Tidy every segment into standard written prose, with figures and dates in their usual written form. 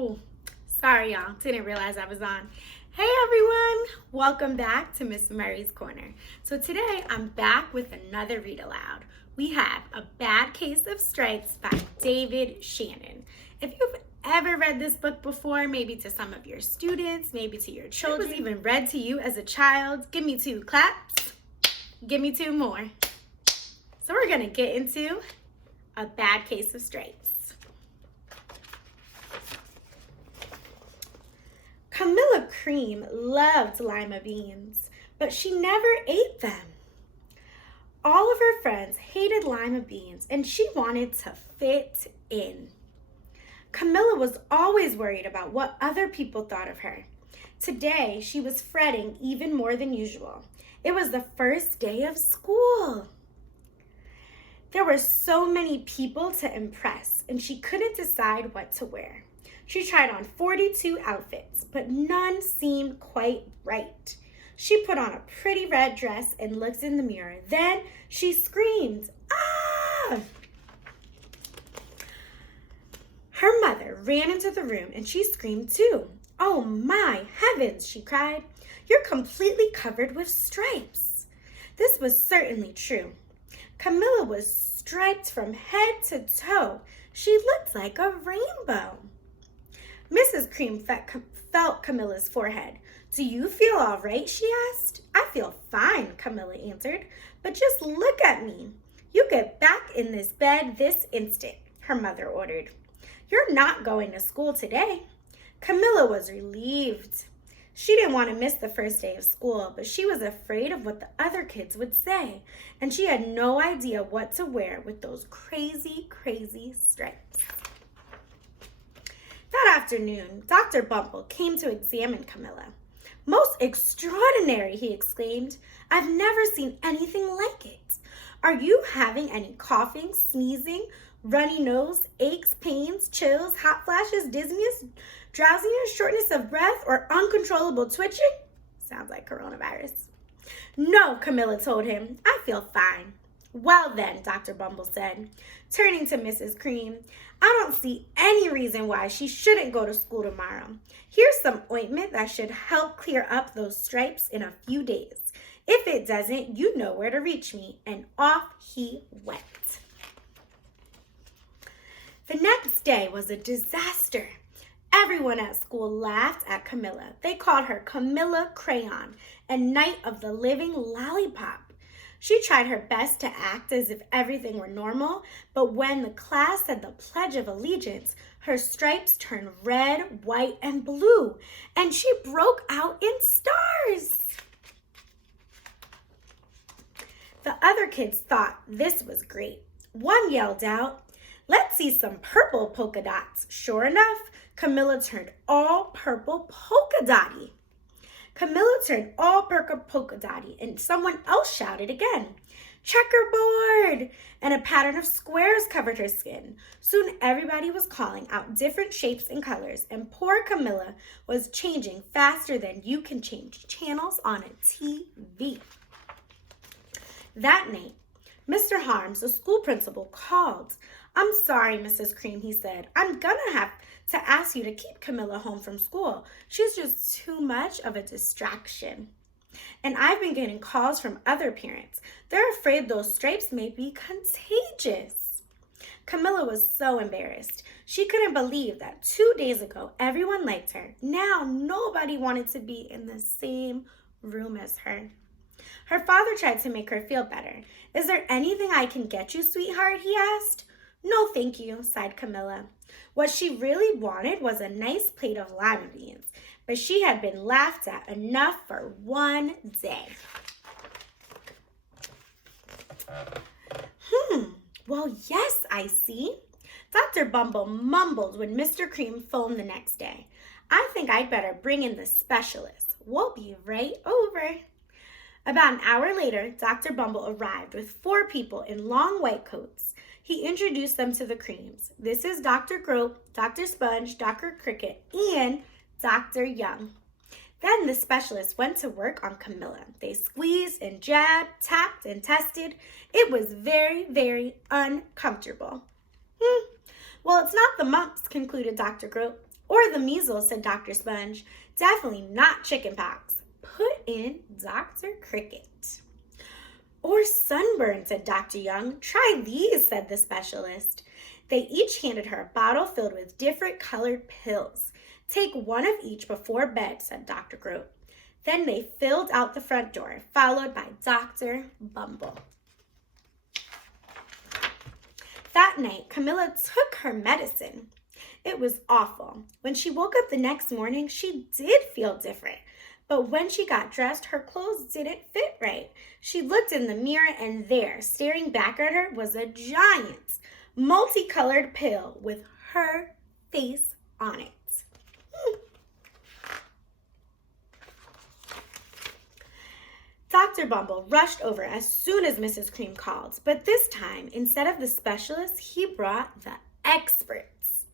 Oh, sorry y'all, didn't realize I was on. Hey everyone, welcome back to Miss Murray's Corner. So today I'm back with another read aloud. We have A Bad Case of Stripes by David Shannon. If you've ever read this book before, maybe to some of your students, maybe to your children, it was even read to you as a child, give me 2 claps, give me 2 more. So we're gonna get into A Bad Case of Stripes. Camilla Cream loved lima beans, but she never ate them. All of her friends hated lima beans, and she wanted to fit in. Camilla was always worried about what other people thought of her. Today, she was fretting even more than usual. It was the first day of school. There were so many people to impress, and she couldn't decide what to wear. She tried on 42 outfits, but none seemed quite right. She put on a pretty red dress and looked in the mirror. Then she screamed, "Ah!" Her mother ran into the room and she screamed too. "Oh my heavens," she cried. "You're completely covered with stripes." This was certainly true. Camilla was striped from head to toe. She looked like a rainbow. Mrs. Cream felt Camilla's forehead. "Do you feel all right?" she asked. "I feel fine," Camilla answered. "But just look at me." "You get back in this bed this instant," her mother ordered. "You're not going to school today." Camilla was relieved. She didn't want to miss the first day of school, but she was afraid of what the other kids would say, and she had no idea what to wear with those crazy, crazy stripes. That afternoon, Dr. Bumble came to examine Camilla. "Most extraordinary," he exclaimed. "I've never seen anything like it. Are you having any coughing, sneezing, runny nose, aches, pains, chills, hot flashes, dizziness, drowsiness, shortness of breath, or uncontrollable twitching?" Sounds like coronavirus. "No," Camilla told him. "I feel fine." "Well then," Dr. Bumble said, turning to Mrs. Cream, "I don't see any reason why she shouldn't go to school tomorrow. Here's some ointment that should help clear up those stripes in a few days. If it doesn't, you know where to reach me." And off he went. The next day was a disaster. Everyone at school laughed at Camilla. They called her Camilla Crayon and Night of the Living Lollipop. She tried her best to act as if everything were normal, but when the class said the Pledge of Allegiance, her stripes turned red, white, and blue, and she broke out in stars. The other kids thought this was great. One yelled out, "Let's see some purple polka dots." Sure enough, Camilla turned all purple polka dotty. Camilla turned all purple polka dotty, and someone else shouted again, "Checkerboard!" And a pattern of squares covered her skin. Soon everybody was calling out different shapes and colors, and poor Camilla was changing faster than you can change channels on a TV. That night, Mr. Harms, the school principal, called. "I'm sorry, Mrs. Cream," he said. "I'm gonna have to ask you to keep Camilla home from school. She's just too much of a distraction. And I've been getting calls from other parents. They're afraid those stripes may be contagious." Camilla was so embarrassed. She couldn't believe that 2 days ago, everyone liked her. Now, nobody wanted to be in the same room as her. Her father tried to make her feel better. "Is there anything I can get you, sweetheart?" he asked. "No, thank you," sighed Camilla. What she really wanted was a nice plate of lima beans, but she had been laughed at enough for one day. Well, yes, I see." Dr. Bumble mumbled when Mr. Cream phoned the next day. "I think I'd better bring in the specialist. We'll be right over." About an hour later, Dr. Bumble arrived with 4 people in long white coats. He introduced them to the Creams. "This is Dr. Grope, Dr. Sponge, Dr. Cricket, and Dr. Young." Then the specialist went to work on Camilla. They squeezed and jabbed, tapped and tested. It was very, very uncomfortable. Well, it's not the mumps," concluded Dr. Grope. Or the measles, said Dr. Sponge. Definitely not chickenpox. Put in Dr. Cricket. Or sunburn, said Dr. Young. Try these, said the specialist. They each handed her a bottle filled with different colored pills. Take one of each before bed, said Dr. Groat. Then they filed out the front door, followed by Dr. Bumble. That night, Camilla took her medicine. It was awful. When she woke up the next morning, she did feel different. But when she got dressed, her clothes didn't fit right. She looked in the mirror, and there, staring back at her, was a giant, multicolored pill with her face on it. Dr. Bumble rushed over as soon as Mrs. Cream called, but this time, instead of the specialist, he brought the experts.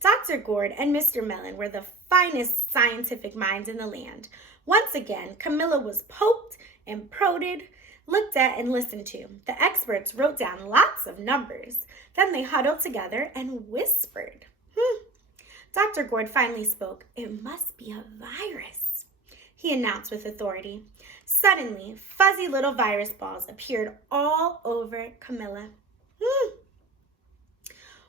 Dr. Gourd and Mr. Mellon were the finest scientific minds in the land. Once again, Camilla was poked and prodded, looked at and listened to. The experts wrote down lots of numbers. Then they huddled together and whispered. Dr. Gourd finally spoke. It must be a virus, he announced with authority. Suddenly, fuzzy little virus balls appeared all over Camilla.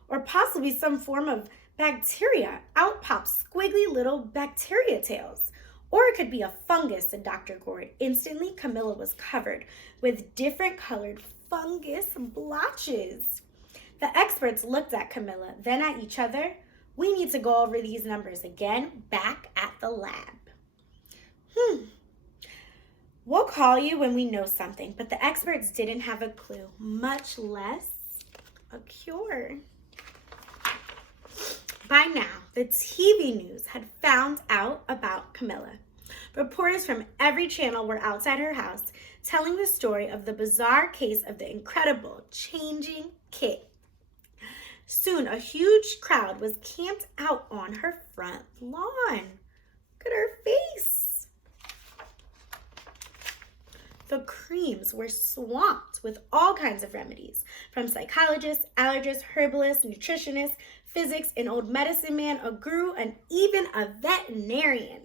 Or possibly some form of bacteria. Out popped squiggly little bacteria tails. Or it could be a fungus, said Dr. Gourd. Instantly, Camilla was covered with different colored fungus blotches. The experts looked at Camilla, then at each other. We need to go over these numbers again back at the lab. We'll call you when we know something, but the experts didn't have a clue, much less a cure. By now, the TV news had found out about Camilla. Reporters from every channel were outside her house telling the story of the bizarre case of the incredible changing kit. Soon, a huge crowd was camped out on her front lawn. Look at her face. The Creams were swamped with all kinds of remedies, from psychologists, allergists, herbalists, nutritionists, physics, an old medicine man, a guru, and even a veterinarian.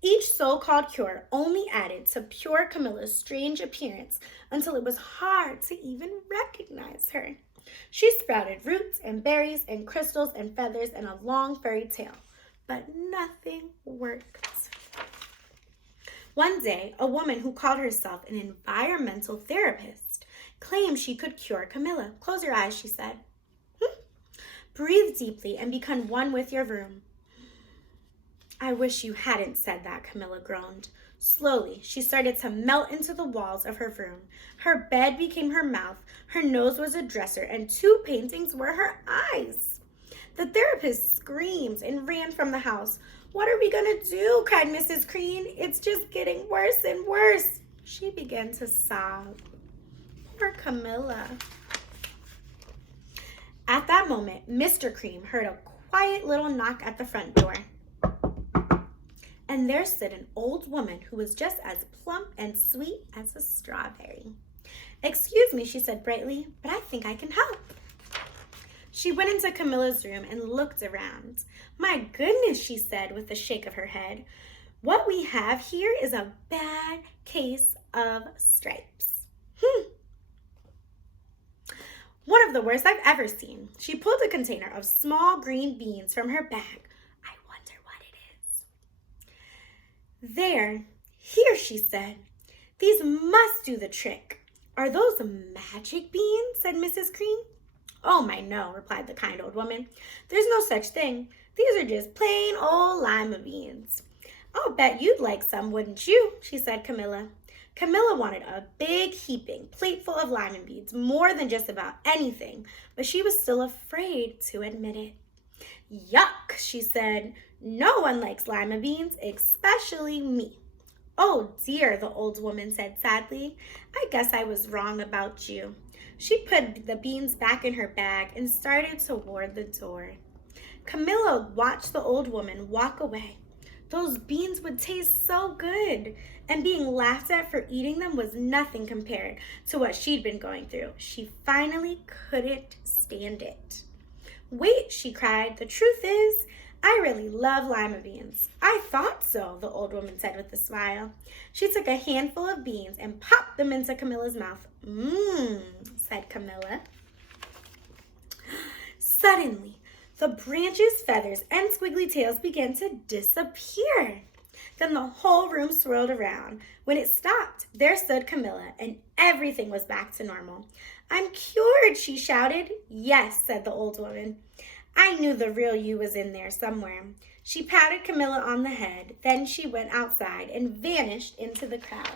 Each so-called cure only added to poor Camilla's strange appearance until it was hard to even recognize her. She sprouted roots and berries and crystals and feathers and a long furry tail, but nothing worked. One day, a woman who called herself an environmental therapist claimed she could cure Camilla. Close your eyes, she said. Breathe deeply and become one with your room. I wish you hadn't said that, Camilla groaned. Slowly, she started to melt into the walls of her room. Her bed became her mouth, her nose was a dresser, and 2 paintings were her eyes. The therapist screamed and ran from the house. What are we going to do? Cried Mrs. Cream. It's just getting worse and worse. She began to sob. Poor Camilla. At that moment, Mr. Cream heard a quiet little knock at the front door. And there stood an old woman who was just as plump and sweet as a strawberry. Excuse me, she said brightly, but I think I can help. She went into Camilla's room and looked around. My goodness, she said with a shake of her head. What we have here is a bad case of stripes. One of the worst I've ever seen. She pulled a container of small green beans from her bag. I wonder what it is. Here, she said. These must do the trick. Are those magic beans? Said Mrs. Cream. Oh, my, no, replied the kind old woman. There's no such thing. These are just plain old lima beans. I'll bet you'd like some, wouldn't you? She said Camilla. Camilla wanted a big heaping plateful of lima beans, more than just about anything, but she was still afraid to admit it. Yuck, she said. No one likes lima beans, especially me. Oh dear, the old woman said sadly. I guess I was wrong about you. She put the beans back in her bag and started toward the door. Camilla watched the old woman walk away. Those beans would taste so good, and being laughed at for eating them was nothing compared to what she'd been going through. She finally couldn't stand it. Wait, she cried. The truth is, I really love lima beans. I thought so, the old woman said with a smile. She took a handful of beans and popped them into Camilla's mouth. Mmm, said Camilla. Suddenly, the branches, feathers, and squiggly tails began to disappear. Then the whole room swirled around. When it stopped, there stood Camilla, and everything was back to normal. I'm cured, she shouted. Yes, said the old woman. I knew the real you was in there somewhere. She patted Camilla on the head. Then she went outside and vanished into the crowd.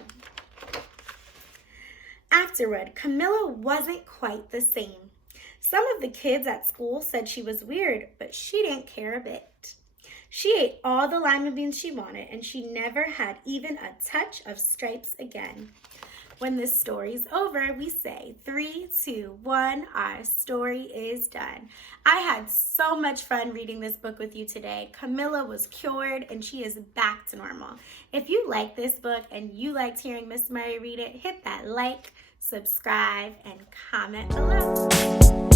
Afterward, Camilla wasn't quite the same. Some of the kids at school said she was weird, but she didn't care a bit. She ate all the lima beans she wanted, and she never had even a touch of stripes again. When this story's over, we say 3, 2, 1, our story is done. I had so much fun reading this book with you today. Camilla was cured and she is back to normal. If you like this book and you liked hearing Miss Murray read it, hit that like, subscribe, and comment below.